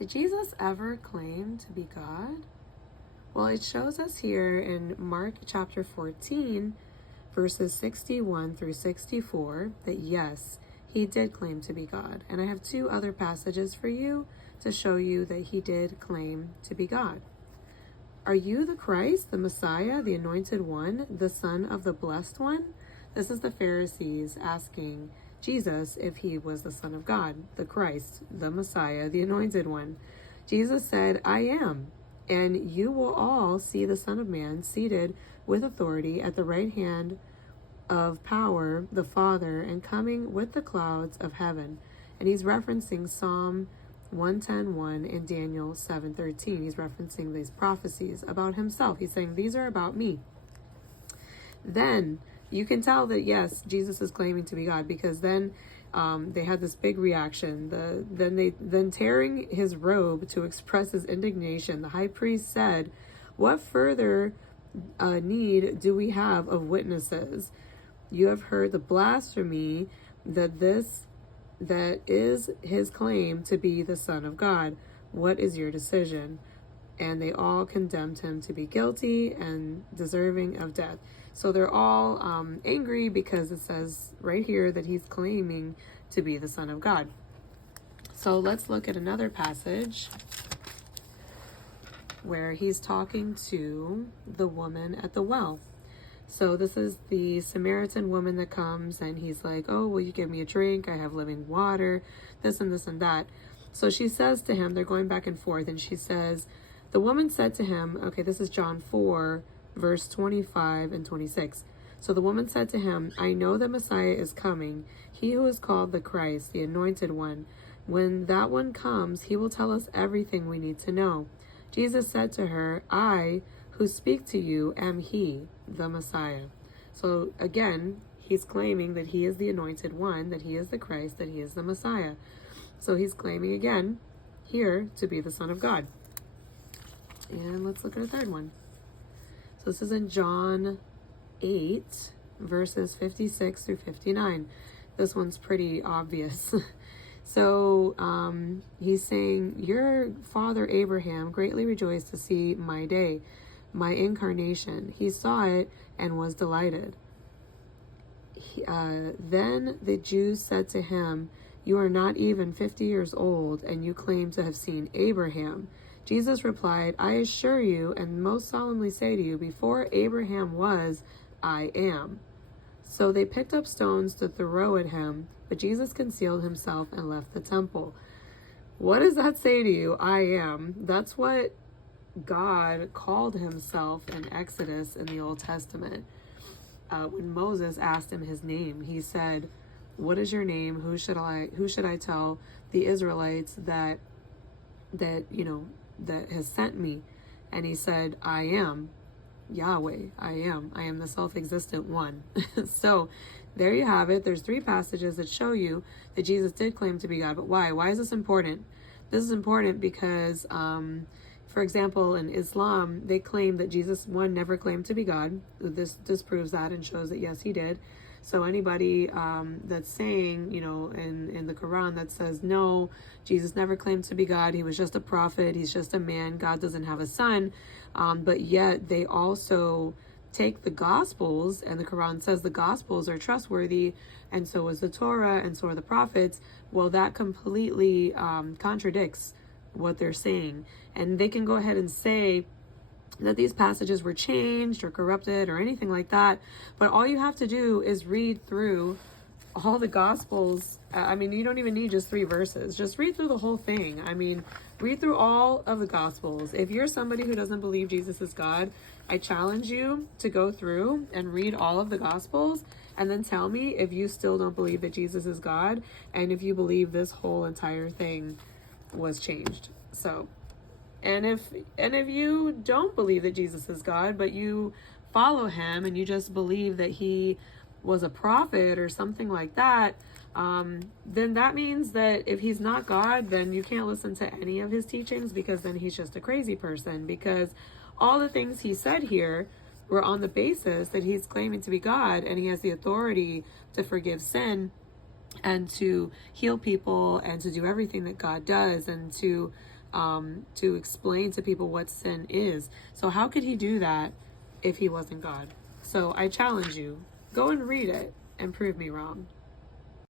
Did Jesus ever claim to be God? Well, it shows us here in Mark chapter 14, verses 61 through 64, that yes, he did claim to be God. And I have two other passages for you to show you that he did claim to be God. Are you the Christ, the Messiah, the Anointed One, the Son of the Blessed One? This is the Pharisees asking Jesus if he was the Son of God, the Christ, the Messiah, the Anointed One. Jesus said, I am, and you will all see the Son of Man seated with authority at the right hand of power, the Father, and coming with the clouds of heaven. And he's referencing Psalm 110:1 and Daniel 7:13. He's referencing these prophecies about himself. He's saying, these are about me. Then you can tell that, yes, Jesus is claiming to be God, because then they had this big reaction. Then tearing his robe to express his indignation, the high priest said, what further need do we have of witnesses? You have heard the blasphemy that is his claim to be the Son of God. What is your decision? And they all condemned him to be guilty and deserving of death. So they're all angry because it says right here that he's claiming to be the Son of God. So let's look at another passage where he's talking to the woman at the well. So this is the Samaritan woman that comes, and he's like, oh, will you give me a drink? I have living water, this and this and that. So she says to him, they're going back and forth, and she says, the woman said to him, okay, this is John 4, verse 25 and 26. So the woman said to him, I know the Messiah is coming, he who is called the Christ, the Anointed One. When that one comes, he will tell us everything we need to know. Jesus said to her, I who speak to you am he, the Messiah. So again, he's claiming that he is the Anointed One, that he is the Christ, that he is the Messiah. So he's claiming again here to be the Son of God. And let's look at a third one. So this is in John 8, verses 56 through 59. This one's pretty obvious. So he's saying, your father Abraham greatly rejoiced to see my day, my incarnation. He saw it and was delighted. Then the Jews said to him, you are not even 50 years old, and you claim to have seen Abraham. Jesus replied, I assure you and most solemnly say to you, before Abraham was, I am. So they picked up stones to throw at him, but Jesus concealed himself and left the temple. What does that say to you? I am. That's what God called himself in Exodus in the Old Testament. When Moses asked him his name, he said, what is your name? Who should I tell the Israelites that has sent me? And he said, I am Yahweh. I am the self-existent one. So there you have it. There's three passages that show you that Jesus did claim to be God. But why? Why is this important? This is important because, for example, in Islam, they claim that Jesus, one, never claimed to be God. This disproves that and shows that, yes, he did. So anybody that's saying, in the Quran that says, no, Jesus never claimed to be God. He was just a prophet. He's just a man. God doesn't have a son. But yet they also take the Gospels, and the Quran says the Gospels are trustworthy, and so is the Torah, and so are the prophets. Well, that completely contradicts what they're saying. And they can go ahead and say that these passages were changed or corrupted or anything like that. But all you have to do is read through all the Gospels. You don't even need just 3 verses. Just read through the whole thing. Read through all of the Gospels. If you're somebody who doesn't believe Jesus is God, I challenge you to go through and read all of the Gospels and then tell me if you still don't believe that Jesus is God and if you believe this whole entire thing was changed. So, and if you don't believe that Jesus is God, but you follow him and you just believe that he was a prophet or something like that, then that means that if he's not God, then you can't listen to any of his teachings, because then he's just a crazy person, because all the things he said here were on the basis that he's claiming to be God and he has the authority to forgive sin and to heal people and to do everything that God does and to to explain to people what sin is. So how could he do that if he wasn't God? So I challenge you, go and read it and prove me wrong.